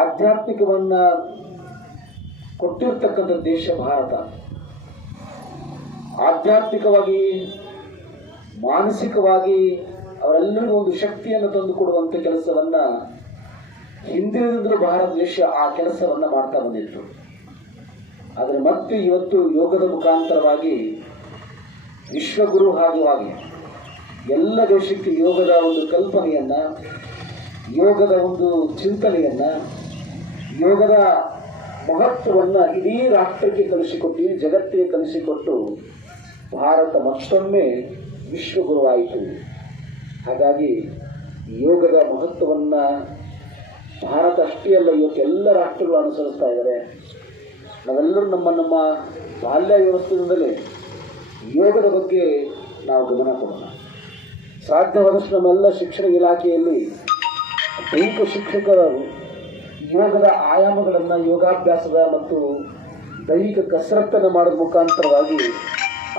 ಆಧ್ಯಾತ್ಮಿಕವನ್ನ ಕೊಟ್ಟಿರ್ತಕ್ಕಂಥ ದೇಶ ಭಾರತ. ಆಧ್ಯಾತ್ಮಿಕವಾಗಿ ಮಾನಸಿಕವಾಗಿ ಅವರೆಲ್ಲರಿಗೂ ಒಂದು ಶಕ್ತಿಯನ್ನು ತಂದುಕೊಡುವಂಥ ಕೆಲಸವನ್ನ ಹಿಂದಿನಿಂದಲೂ ಭಾರತ ದೇಶ ಆ ಕೆಲಸವನ್ನ ಮಾಡ್ತಾ ಬಂದಿತ್ತು. ಆದರೆ ಮತ್ತೆ ಇವತ್ತು ಯೋಗದ ಮುಖಾಂತರವಾಗಿ ವಿಶ್ವಗುರು ಹಾಗಾಗಿ ಎಲ್ಲ ದೇಶಕ್ಕೆ ಯೋಗದ ಒಂದು ಕಲ್ಪನೆಯನ್ನ, ಯೋಗದ ಒಂದು ಚಿಂತನೆಯನ್ನ, ಯೋಗದ ಮಹತ್ವವನ್ನು ಇಡೀ ರಾಷ್ಟ್ರಕ್ಕೆ ಕಲಿಸಿಕೊಟ್ಟು, ಜಗತ್ತಿಗೆ ಕಲಿಸಿಕೊಟ್ಟು ಭಾರತ ಮತ್ತೊಮ್ಮೆ ವಿಶ್ವಗುರುವಾಯಿತು. ಹಾಗಾಗಿ ಯೋಗದ ಮಹತ್ವವನ್ನು ಭಾರತ ಅಷ್ಟೇ ಅಲ್ಲ, ಇವತ್ತು ಎಲ್ಲ ರಾಷ್ಟ್ರಗಳು ಅನುಸರಿಸ್ತಾ ಇದ್ದಾರೆ. ನಾವೆಲ್ಲರೂ ನಮ್ಮ ಬಾಲ್ಯ ವ್ಯವಸ್ಥೆಯಿಂದಲೇ ಯೋಗದ ಬಗ್ಗೆ ನಾವು ಗಮನ ಕೊಡೋಣ. ಸಾಧ್ಯವಾದಷ್ಟು ನಮ್ಮೆಲ್ಲ ಶಿಕ್ಷಣ ಇಲಾಖೆಯಲ್ಲಿ ದೈಹಿಕ ಶಿಕ್ಷಕರು ಯೋಗದ ಆಯಾಮಗಳನ್ನು, ಯೋಗಾಭ್ಯಾಸದ ಮತ್ತು ದೈಹಿಕ ಕಸರತ್ತನ್ನು ಮಾಡೋದ ಮುಖಾಂತರವಾಗಿ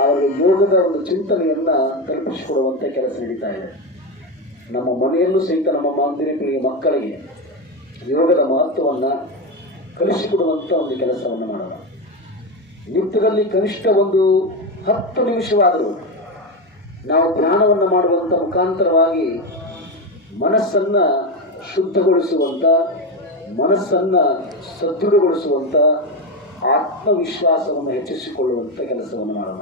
ಅವರಿಗೆ ಯೋಗದ ಒಂದು ಚಿಂತನೆಯನ್ನು ಕಲ್ಪಿಸಿಕೊಡುವಂಥ ಕೆಲಸ ನಡೀತಾ ಇದೆ. ನಮ್ಮ ಮನೆಯಲ್ಲೂ ಸಹಿತ ನಮ್ಮ ಮುಂದಿನ ಪೀಳಿಗೆ ಮಕ್ಕಳಿಗೆ ಯೋಗದ ಮಹತ್ವವನ್ನು ಕಲಿಸಿಕೊಡುವಂಥ ಒಂದು ಕೆಲಸವನ್ನು ಮಾಡೋಣ. ನಿತ್ಯದಲ್ಲಿ ಕನಿಷ್ಠ ಒಂದು 10 ನಿಮಿಷವಾದರೂ ನಾವು ಧ್ಯಾನವನ್ನು ಮಾಡುವಂಥ ಮುಖಾಂತರವಾಗಿ ಮನಸ್ಸನ್ನು ಶುದ್ಧಗೊಳಿಸುವಂಥ, ಮನಸ್ಸನ್ನು ಸದೃಢಗೊಳಿಸುವಂಥ, ಆತ್ಮವಿಶ್ವಾಸವನ್ನು ಹೆಚ್ಚಿಸಿಕೊಳ್ಳುವಂಥ ಕೆಲಸವನ್ನು ಮಾಡೋಣ.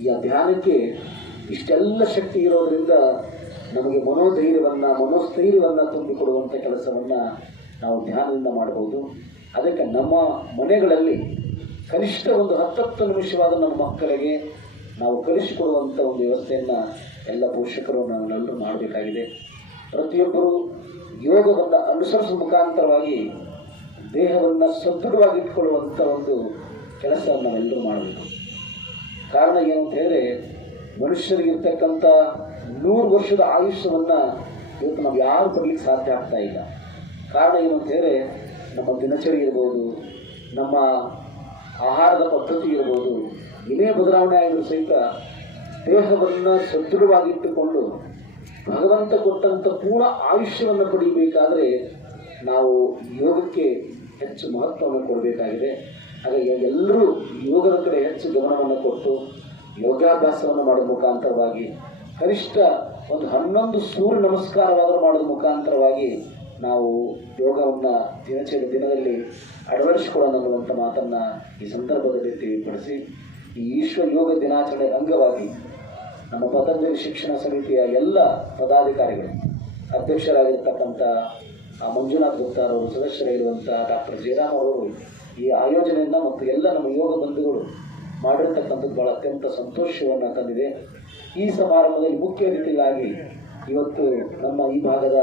ಈ ಧ್ಯಾನಕ್ಕೆ ಇಷ್ಟೆಲ್ಲ ಶಕ್ತಿ ಇರೋದರಿಂದ ನಮಗೆ ಮನೋಸ್ಥೈರ್ಯವನ್ನು ತುಂಬಿಕೊಡುವಂಥ ಕೆಲಸವನ್ನು ನಾವು ಧ್ಯಾನದಿಂದ ಮಾಡಬಹುದು. ಅದಕ್ಕೆ ನಮ್ಮ ಮನೆಗಳಲ್ಲಿ ಕನಿಷ್ಠ ಒಂದು 10 ನಿಮಿಷವಾದ ನಮ್ಮ ಮಕ್ಕಳಿಗೆ ನಾವು ಕಲಿಸಿಕೊಡುವಂಥ ಒಂದು ವ್ಯವಸ್ಥೆಯನ್ನು ಎಲ್ಲ ಪೋಷಕರು ನಾವೆಲ್ಲರೂ ಮಾಡಬೇಕಾಗಿದೆ. ಪ್ರತಿಯೊಬ್ಬರು ಯೋಗವನ್ನು ಅನುಸರಿಸುವ ಮುಖಾಂತರವಾಗಿ ದೇಹವನ್ನು ಸದೃಢವಾಗಿಟ್ಟುಕೊಳ್ಳುವಂಥ ಒಂದು ಕೆಲಸವನ್ನು ನಾವೆಲ್ಲರೂ ಮಾಡಬೇಕು. ಕಾರಣ ಏನು ಅಂತ ಹೇಳಿದ್ರೆ, ಮನುಷ್ಯರಿಗಿರ್ತಕ್ಕಂಥ 100 ವರ್ಷದ ಆಯುಷ್ಯವನ್ನು ಇವತ್ತು ನಾವು ಯಾರು ಪಡಲಿಕ್ಕೆ ಸಾಧ್ಯ ಆಗ್ತಾ ಇಲ್ಲ. ಕಾರಣ ಏನು ಅಂತ ಹೇಳಿದ್ರೆ, ನಮ್ಮ ದಿನಚರಿ ಇರ್ಬೋದು, ನಮ್ಮ ಆಹಾರದ ಪದ್ಧತಿ ಇರ್ಬೋದು, ಏನೇ ಬದಲಾವಣೆ ಆಗಿದ್ರು ಸಹಿತ ದೇಹವನ್ನು ಸದೃಢವಾಗಿಟ್ಟುಕೊಂಡು ಭಗವಂತ ಕೊಟ್ಟಂಥ ಪೂರ್ಣ ಆಯುಷ್ಯವನ್ನು ಪಡೆಯಬೇಕಾದರೆ ನಾವು ಯೋಗಕ್ಕೆ ಹೆಚ್ಚು ಮಹತ್ವವನ್ನು ಕೊಡಬೇಕಾಗಿದೆ. ಹಾಗಾಗಿ ಎಲ್ಲರೂ ಯೋಗದ ಕಡೆ ಹೆಚ್ಚು ಗಮನವನ್ನು ಕೊಟ್ಟು ಯೋಗಾಭ್ಯಾಸವನ್ನು ಮಾಡೋದ ಮುಖಾಂತರವಾಗಿ ಕನಿಷ್ಠ ಒಂದು 11 ಸೂರ್ಯ ನಮಸ್ಕಾರವಾದರೂ ಮಾಡೋದ ಮುಖಾಂತರವಾಗಿ ನಾವು ಯೋಗವನ್ನು ದಿನದಲ್ಲಿ ಅಳವಡಿಸಿಕೊಳ್ಳೋಣ ಅನ್ನುವಂಥ ಮಾತನ್ನು ಈ ಸಂದರ್ಭದಲ್ಲಿ ತಿಳಿಪಡಿಸಿ, ಈ ವಿಶ್ವ ಯೋಗ ದಿನಾಚರಣೆ ಅಂಗವಾಗಿ ನಮ್ಮ ಪತಂಜಲಿ ಶಿಕ್ಷಣ ಸಮಿತಿಯ ಎಲ್ಲ ಪದಾಧಿಕಾರಿಗಳು, ಅಧ್ಯಕ್ಷರಾಗಿರ್ತಕ್ಕಂಥ ಮಂಜುನಾಥ್ ಗುಪ್ತಾರವರು, ಸದಸ್ಯರಾಗಿರುವಂಥ ಡಾಕ್ಟರ್ ಜಯರಾಮ್ ಅವರು ಈ ಆಯೋಜನೆಯನ್ನು ಮತ್ತು ಎಲ್ಲ ನಮ್ಮ ಯೋಗ ಬಂಧುಗಳು ಮಾಡಿರ್ತಕ್ಕಂಥದ್ದು ಭಾಳ ಅತ್ಯಂತ ಸಂತೋಷವನ್ನು ತಂದಿದೆ. ಈ ಸಮಾರಂಭದಲ್ಲಿ ಮುಖ್ಯ ಅತಿಥಿಗಳಾಗಿ ಇವತ್ತು ನಮ್ಮ ಈ ಭಾಗದ